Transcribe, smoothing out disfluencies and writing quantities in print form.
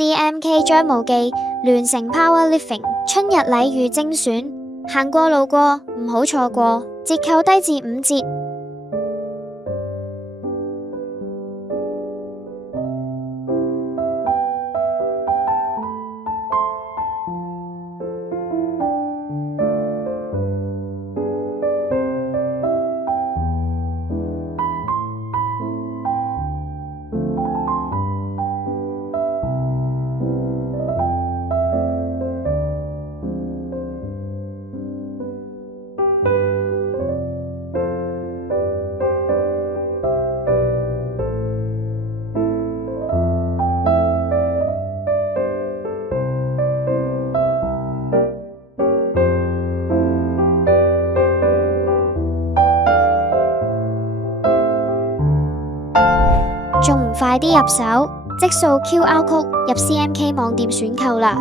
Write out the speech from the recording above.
CMK 張無忌聯成 Power Living 春日禮遇精選，行過路過唔好錯過，折扣低至5折。仲唔快啲入手，即掃 QR Code 入 CMK 網店選購啦！